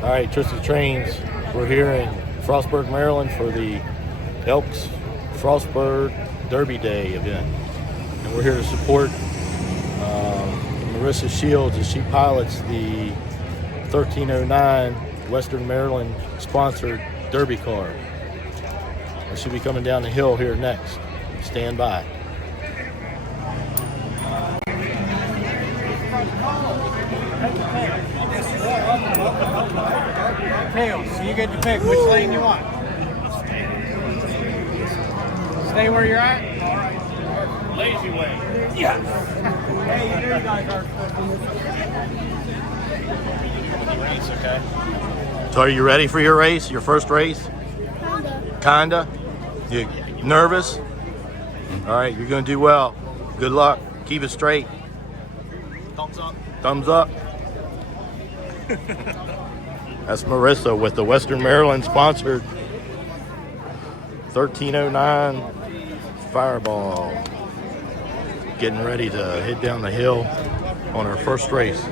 All right, Twisted Trains. We're here in Frostburg, Maryland for the Elks Frostburg Derby Day event. And we're here to support Marissa Shields as she pilots the 1309 Western Maryland sponsored Derby car. And she'll be coming down the hill here next. Stand by. Tails, so you get to pick which lane you want. Stay where you're at? All right. Lazy way. Yes. Hey, you know you guys are race, okay? So are you ready for your race, your first race? Kinda. You nervous? All right, you're gonna do well. Good luck. Keep it straight. Thumbs up. Thumbs up. That's Marissa with the Western Maryland sponsored 1309 Fireball. Getting ready to head down the hill on our first race.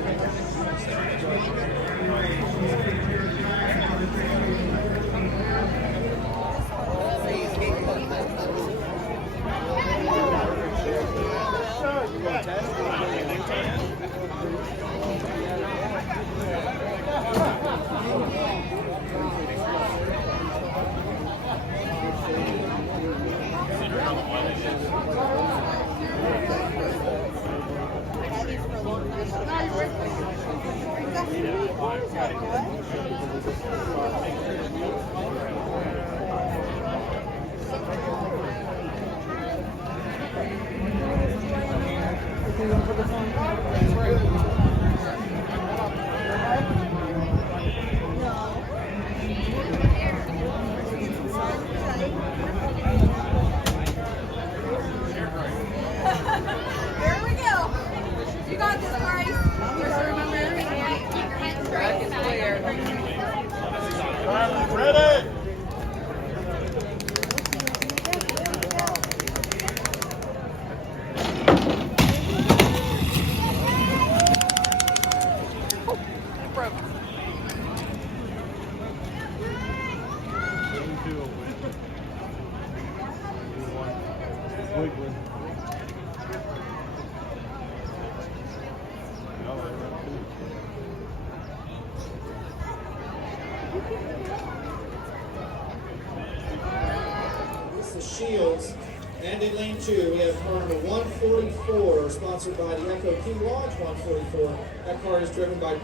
Marissa Shields, and in lane 2 we have car number 144, sponsored by the Echo Key Lodge 144. That car is driven by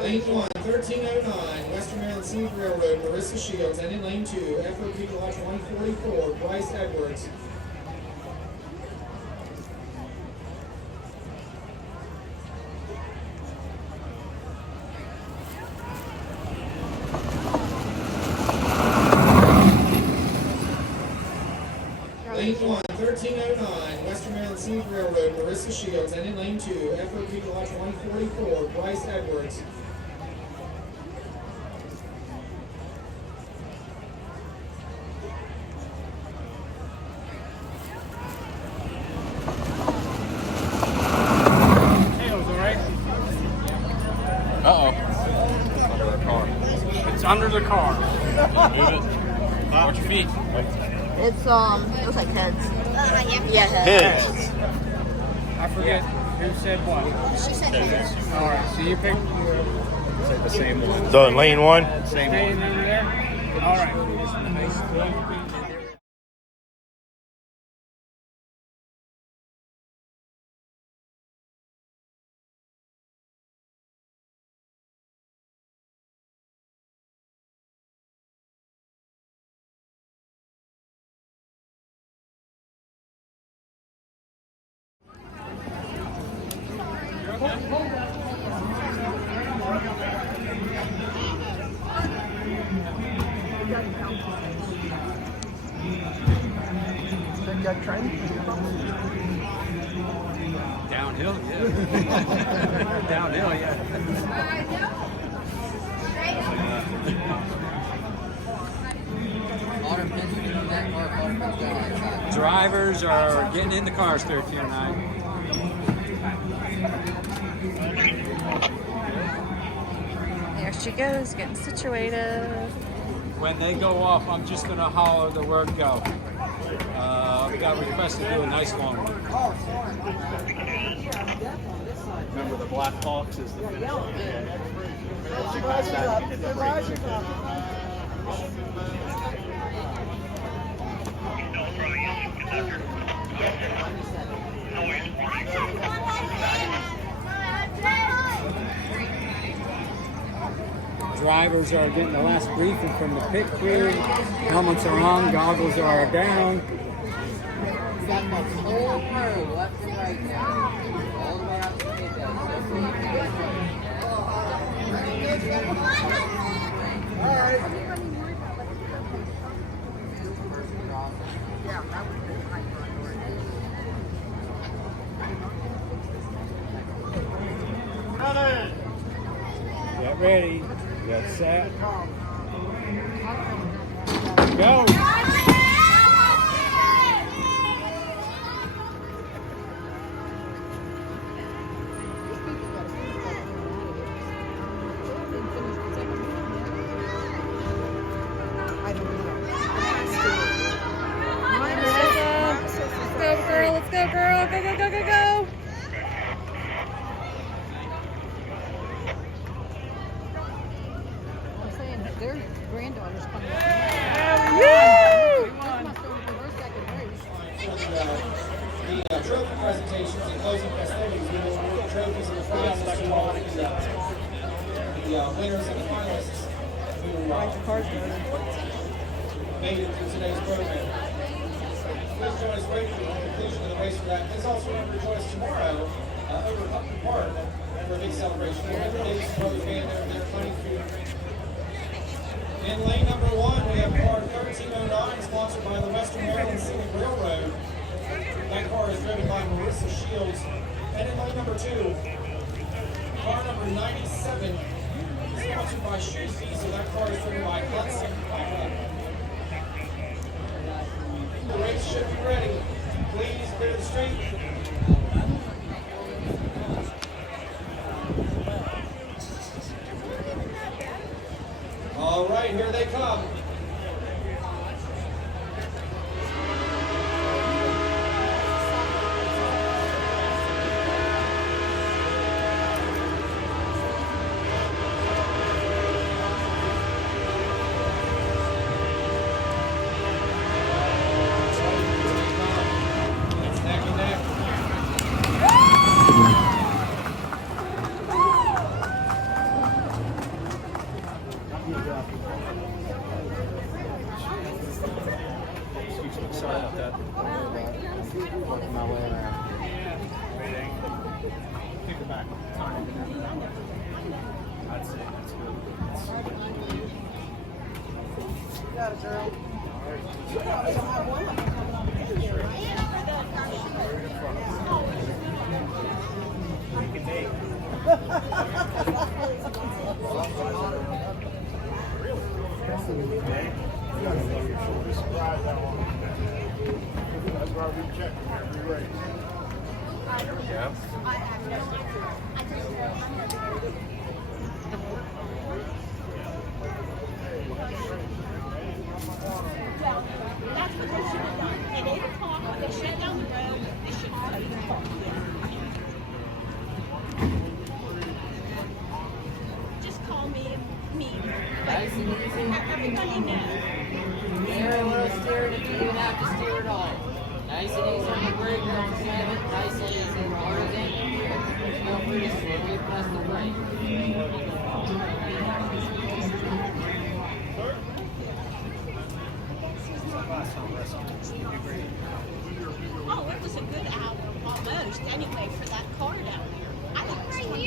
lane 1, 1309, Western Maryland Scenic Railroad, Marissa Shields, and in lane 2, Echo Key Lodge 144, Bryce Edwards. Lane 1, 1309, Western Maryland Scenic Railroad, Marissa Shields, and in lane 2, FOP Lodge 144, Bryce Edwards. Tails, all right? Under the car. It's under the car. Move it. Watch your feet. It's it looks like heads. Yeah, Heads. I forget who said what. She said heads. All right, so you pick. It's the same one. So in lane 1, Stay in there. All right. Good trend. Downhill, yeah. Downhill, yeah. Drivers are getting in the cars 1309. There she goes, getting situated. When they go off, I'm just going to holler the word go. We got requested to do a nice long one. Remember the Black Hawks is the finish line. Drivers are getting the last briefing from the pit crew. Helmets are on, goggles are down. Got that whole road left and right now. All the way out to the pit. Get ready. Get set. Go. Let's go, girl. Go, go, go, go, go. I'm saying their granddaughter's coming. The trophy presentations and closing festivities, we will award trophies and prizes to all the winners and the finalists who made it through today's program. Please join us right for the conclusion of the race for that. Please also remember to join us tomorrow over at Putnam Park for a big celebration. We'll have the Davis Brothers Band there, their plenty of food and drink. In lane number 1, we have car 1309, sponsored by the Western Maryland Scenic Railroad. That car is driven by Marissa Shields. And in lane number 2, car number 97, sponsored by Shoes Diesel. That car is driven by Hudson. The race should be ready. Please clear the street. All right, here they come. It's neck and neck. Sorry about that. Working my way around. Take it back. I'd say that's good. Got it, girl. That's why we check every race. Yeah. That's what they should have done. At 8 o'clock, they shut down the road. They should have shut the park. Just call me but everybody knows. Very well steered if you even have to steer at all. Nice and easy on the brake, don't slam it. Nice and easy. Hard as in. Feel free to slowly press the brake. Oh, it was a good hour almost anyway for that car down there. I think it was 20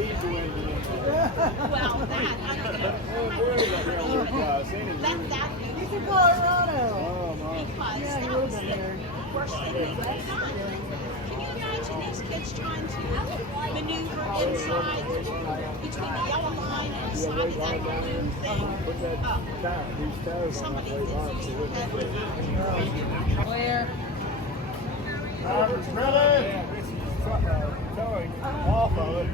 minutes. Well, that, I don't know. That It's in Colorado. because that was the worst thing they've ever done. Can you imagine these kids trying to maneuver inside between the yellow line and the side of that balloon thing? Somebody did Clear. Towing off of it.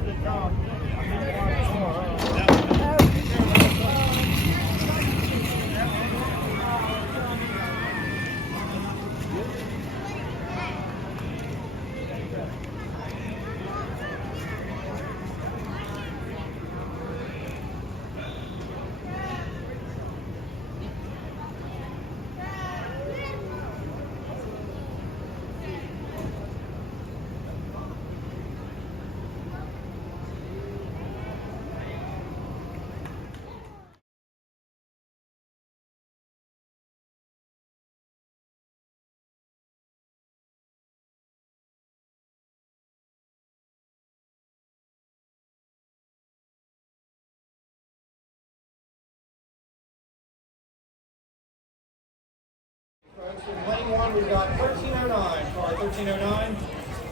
Lane 1, we've got 1309, car 1309,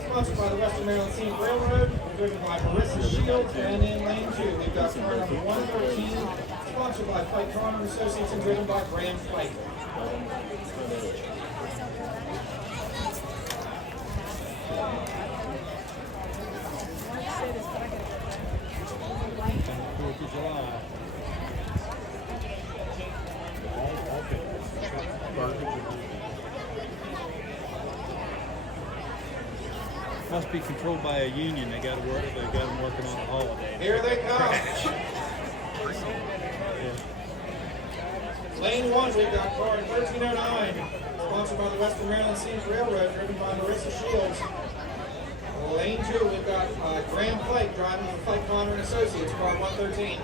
sponsored by the Western Maryland Scenic Railroad, driven by Marissa Shields. And in lane 2, we've got car number 113, sponsored by Fight Connor Associates and driven by Graham Fight. Must be controlled by a union. They got to work. They got them working on a holiday. Here they come. Lane 1, we've got car 1309, sponsored by the Western Maryland Scenic Railroad, driven by Marissa Shields. Lane 2, we've got Graham Flake driving for Fight Connor and Associates, car 113.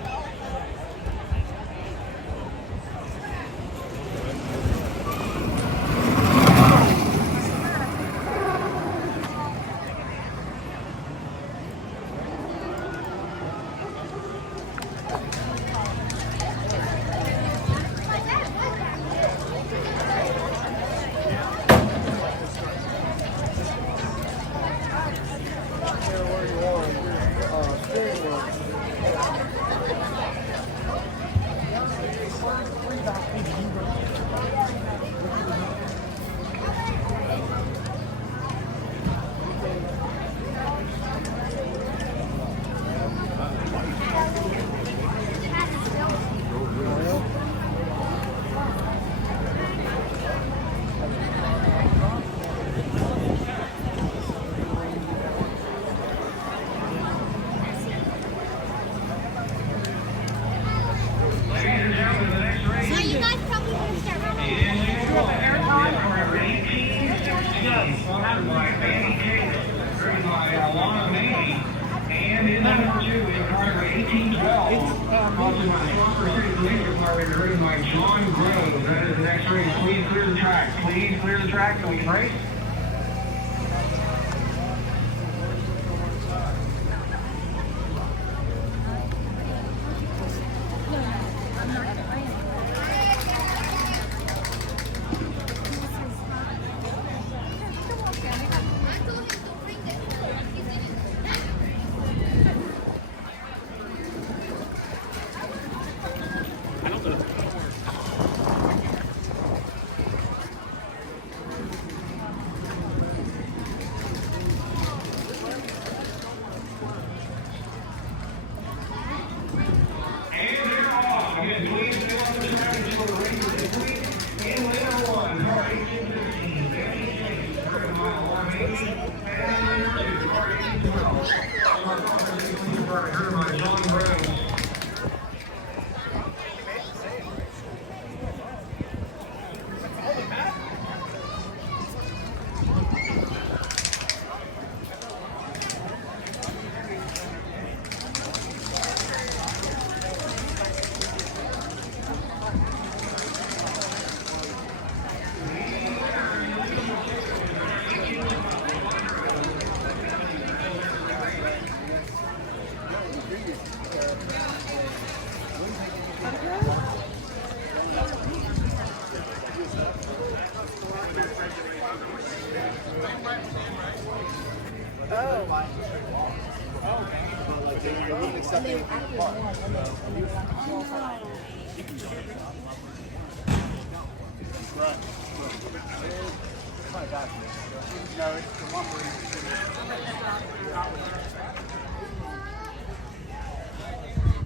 Please clear the track so we can race. No, it's the one where